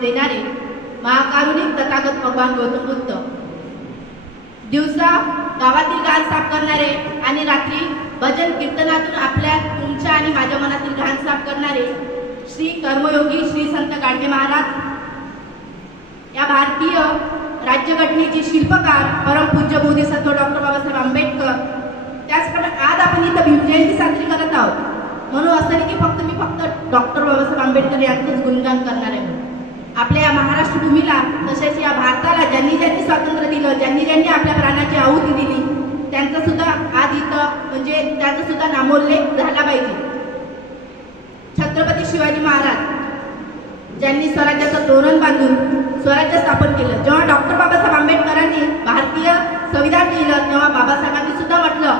देणारे महाकारुणिक तथागत भगवान गौतम बुद्ध, दिवसा गावातील घाण साफ करणारे आणि रात्री भजन कीर्तनातून आपल्या तुमच्या आणि माझ्या मनातील घाण साफ करणारे श्री कर्मयोगी श्री संत गाडगे महाराज, या भारतीय राज्यघटनेचे शिल्पकार परमपूज्य बोधिसत्व डॉक्टर बाबासाहेब आंबेडकर, त्याचप्रमाणे आज आपण इथं भीम जयंती साजरी करत आहोत. म्हणून असं नाही की मी फक्त डॉक्टर बाबासाहेब आंबेडकर यांचंच गुणगान करणार आहे. आपल्या या महाराष्ट्र भूमीला तसेच या भारताला ज्यांनी ज्यांनी स्वातंत्र्य दिलं, ज्यांनी ज्यांनी आपल्या प्राणाची आहुती दिली, त्यांचा सुद्धा आज इथं म्हणजे त्याचा सुद्धा नामोल्लेख झाला पाहिजे. छत्रपती शिवाजी महाराज ज्यांनी स्वराज्याचं तोरण बांधून स्वराज्य स्थापन केलं. जेव्हा डॉक्टर बाबासाहेब आंबेडकरांनी भारतीय संविधान लिहिलं तेव्हा बाबासाहेबांनी सुद्धा म्हटलं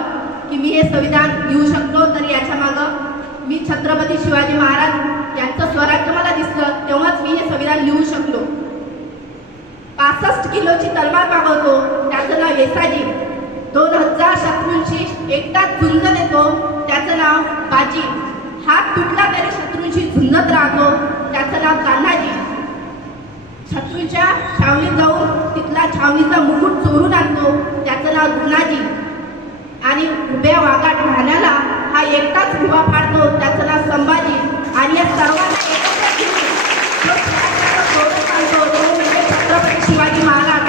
की मी हे संविधान लिहू शकतो, तर याच्या मागं मी छत्रपती शिवाजी महाराज यांचं स्वराज्य मला दिसलं तेव्हाच मी हे संविधान लिहू शकलो. 65 किलोची तलवार मागवतो त्याचं नाव येसाजी, 2000 शत्रूंशी एकटाच झुंज देतो त्याचं नाव बाजी, हात तुटला तरी शत्रूंशी झुंजत राहतो त्याचं नाव तान्हाजी, शत्रूंच्या छावणीत जाऊन तिथला छावणीचा मुकुट चोरून आणतो त्याचं नाव धनाजी, आणि उभ्या वाघात राहण्याला हा एकटाच भुवा फाडतो त्याचं नाव संभाजी, आणि या सर्वांना एकत्र घेऊन जो स्वराज्याचं आणतो तो म्हणजे छत्रपती शिवाजी महाराज.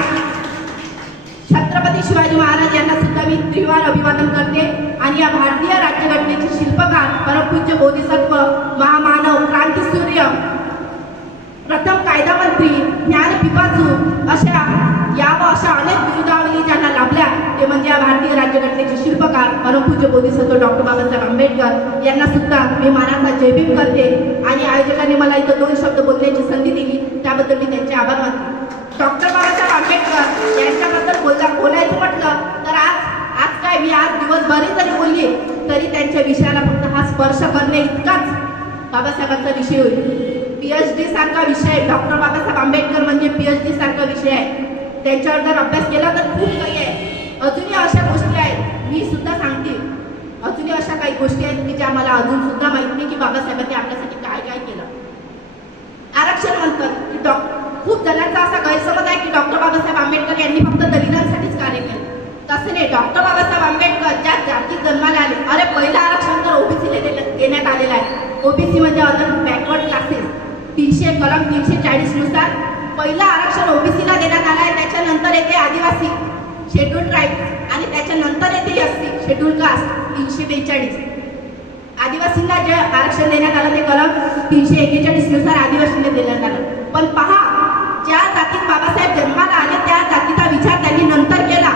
छत्रपती शिवाजी महाराज यांना सुद्धा मी त्रिवार अभिवादन करते. आणि या भारतीय राज्यघटनेचे शिल्पकार परमपूज्य बोधिसत्व महामानव क्रांतीसूर्य प्रथम कायदा मंत्री ज्ञान पिपासू अशा अनेक बिरुदावली ज्यांना लाभल्या ते म्हणजे या भारतीय राज्यघटनेचे शिल्पकार परमपूज्य बोधिसत्व डॉक्टर बाबासाहेब आंबेडकर यांना सुद्धा मी मानाचा जयभीम करते. आणि आयोजकांनी मला इथं 2 शब्द बोलण्याची संधी दिली त्याबद्दल मी त्यांचे आभार मानते. डॉक्टर बाबासाहेब आंबेडकर यांच्याबद्दल बोलायचं म्हटलं तर आज काय मी आज दिवसभरी जरी बोलली तरी त्यांच्या विषयाला फक्त हा स्पर्श करणे इतकाच बाबासाहेबांचा विषय होईल. PhD सारखा विषय, डॉक्टर बाबासाहेब आंबेडकर म्हणजे PhD सारखा विषय आहे. त्यांच्यावर जर अभ्यास केला तर खूप काही आहे. अजूनही अशा गोष्टी आहेत, मी सुद्धा सांगते, अजूनही अशा काही गोष्टी आहेत की ज्या मला अजून सुद्धा माहित नाही की बाबासाहेबांनी आपल्यासाठी काय काय केलं. आरक्षण म्हणतात की खूप जणांचा असा गैरसमज आहे की डॉक्टर बाबासाहेब आंबेडकर यांनी फक्त दलितांसाठीच कार्य केलं. तसं नाही. डॉक्टर बाबासाहेब आंबेडकर ज्या जातीत जन्माला आले, अरे पहिलं आरक्षण तर ओबीसीला देण्यात आलेलं आहे. ओबीसी म्हणजे अदर बॅकवर्ड क्लासेस, कलम 340 नुसार पहिलं आरक्षण ओबीसीला देण्यात आलं आहे. त्याच्यानंतर येते आदिवासी शेड्यूल ट्राईब आणि त्याच्यानंतर येते SC शेड्यूल कास्ट 342. आदिवासींना जे आरक्षण देण्यात आलं ते कलम 341 नुसार आदिवासींना देण्यात आलं. पण पहा, ज्या जातीत बाबासाहेब जन्माला आले त्या जातीचा विचार त्यांनी नंतर केला.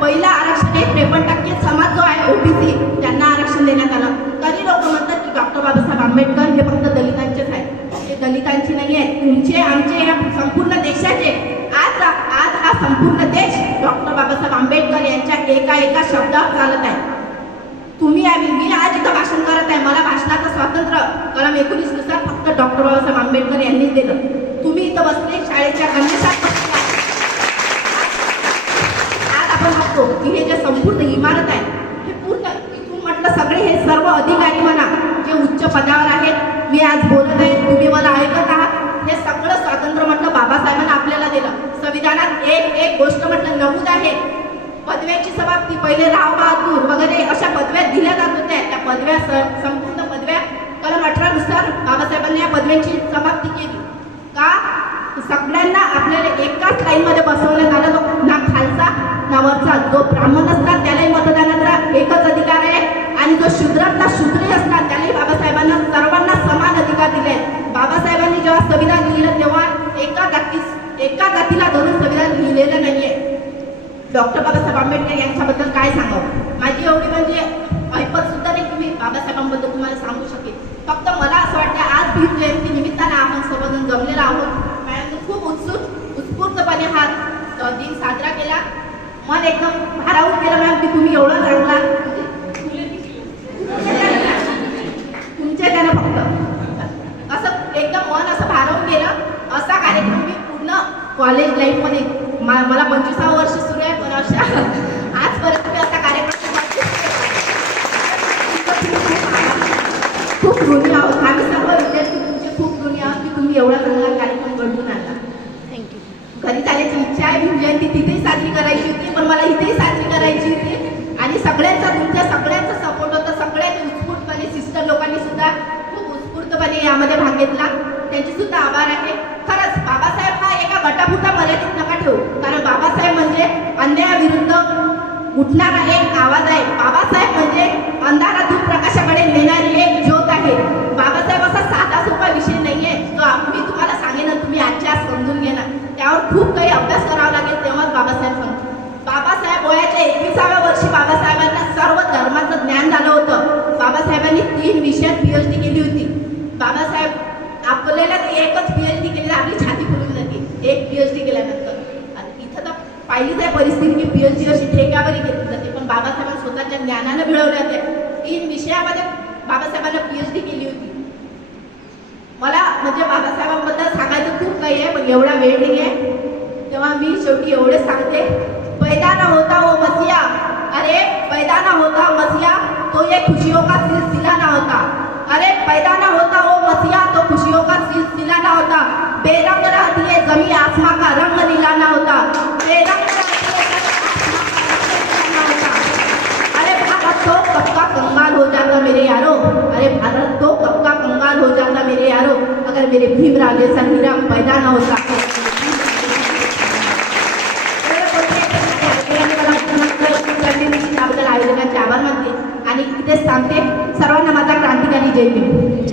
पहिलं आरक्षण हे 53% समाज जो आहे ओबीसी त्यांना आरक्षण देण्यात आलं. तरी लोक म्हणतात की डॉक्टर बाबासाहेब आंबेडकर हे फक्त दलितांचेच आहेत. ते दलितांची नाही आहेत, तुमचे आमचे या संपूर्ण देशाचे. आज हा संपूर्ण देश डॉक्टर बाबासाहेब आंबेडकर यांच्या एका शब्दावर चालत आहे. मी आज इथं भाषण करत आहे, मला भाषणाचं स्वातंत्र्य कलम 19 नुसार फक्त डॉक्टर बाबासाहेब आंबेडकर यांनीच दिलं. तुम्ही इथं बसले शाळेच्या गणेशात बसले. आज आपण बघतो की हे जे संपूर्ण इमारत आहे हे पूर्ण इथून म्हटलं सगळे हे सर्व अधिकारी म्हणा जे उच्च पदावर आहेत, मी आज बोलत आहे, तुम्ही मला ऐकत आहात, हे सगळं स्वातंत्र्य म्हटलं बाबासाहेबांना आपल्याला दिलं. संविधानात एक गोष्ट म्हटलं नमूद आहे, पदव्याची समाप्ती. पहिले राव बहादूर वगैरे अशा पदव्या दिल्या जात होत्या. त्या पदव्या संपूर्ण पदव्या कलम 18 नुसार बाबासाहेबांनी या पदव्यांची समाप्ती केली. का? सगळ्यांना आपल्याला एकाच लाईनमध्ये बसवण्यात आलं. ना खालचा ना वरचा. जो ब्राह्मण असतात त्यालाही मतदानाचा एकच अधिकार आहे आणि जो शूद्रातला शूद्री असतात त्यालाही बाबासाहेबांना सर्वांना समान अधिकार दिले. बाबासाहेबांनी जेव्हा संविधान लिहिलं तेव्हा एका जातीला धरून संविधान लिहिलेलं नाहीये. डॉक्टर बाबासाहेब आंबेडकर यांच्याबद्दल काय सांगावं, माझी एवढी म्हणजे ऐपत सुद्धा नाही की मी बाबासाहेबांबद्दल तुम्हाला सांगू शकेल. फक्त मला असं वाटतं आज भीम जयंती निमित्तानं आपण सर्वजण जमलेलो आहोत. मॅडम खूप उत्स्फूर्तपणे हा दिन साजरा केला. मन एकदम भारावून गेलं मॅम की तुम्ही एवढं चांगला तुमच्या त्यानं फक्त असं एकदम मन असं भारावून गेलं. असा कार्यक्रम मी पूर्ण कॉलेज लाईफमध्ये मला 25 वर्ष सुरू आहे, पण आजपर्यंत मी असा कार्यक्रम खूप ऋणी आहोत. आम्ही सर्व विद्यार्थी तुमचे खूप ऋणी आहोत की तुम्ही एवढा चांगला कार्यक्रम घडवून आणला. सांगितला त्यांचे सुद्धा आभार आहे. खरंच बाबासाहेब हा एका गटापुरता मर्यादित नका ठेवू, कारण बाबासाहेब म्हणजे अन्यायाविरुद्ध उठणारा एक आवाज आहे. बाबासाहेब म्हणजे अंधारातून प्रकाशाकडे नेणारी एक ज्योत आहे. बाबासाहेब असा साधा सोपा विषय नाहीये जो मी तुम्हाला सांगेन आणि तुम्ही आजच्या आज समजून घेणार. त्यावर खूप काही अभ्यास करावा लागेल तेव्हाच बाबासाहेब समजून. बाबासाहेब वयाच्या 21व्या वर्षी बाबासाहेबांना सर्व धर्माचं ज्ञान झालं होतं. बाबासाहेबांनी 3 विषयात PhD केली होती. बाबासाहेब आपल्याला एकच PhD केली, आपली छाती फुलून जाते एक PhD केल्यानंतर. आणि इथं तर पाहिलीच आहे परिस्थिती की PhD अशी ठेक्यावरही घेतली जाते, पण बाबासाहेबांनी स्वतःच्या ज्ञानानं मिळवल्या होत्या. 3 विषयामध्ये बाबासाहेबांना PhD केली होती. मला म्हणजे बाबासाहेबांबद्दल सांगायचं खूप काही आहे, पण एवढा वेळ नाही आहे. तेव्हा मी शेवटी एवढे सांगते, पैदा ना होता वो मसीहा, अरे पैदा ना होता मसीहा तो ये खुशियों का सिलसिला ना होता. अरे पैदा ना होता वो मसीहा तो खुशियों का सिलसिला ना होता. बेरंग रहती है जमी आसमां का रंग नीला ना होता. बेरंग रहती है ना होता. अरे भारत तो कब का कंगाल हो जाता मेरे यारो. अरे भारत तो कब का कंगाल हो जाता मेरे यारो, अगर मेरे भीमराव जैसा हीरा पैदा ना होता. आयोजकांचे आभार मानते आणि इथेच थांबते. सर्वांना माझा क्रांतिकारी जय भीम.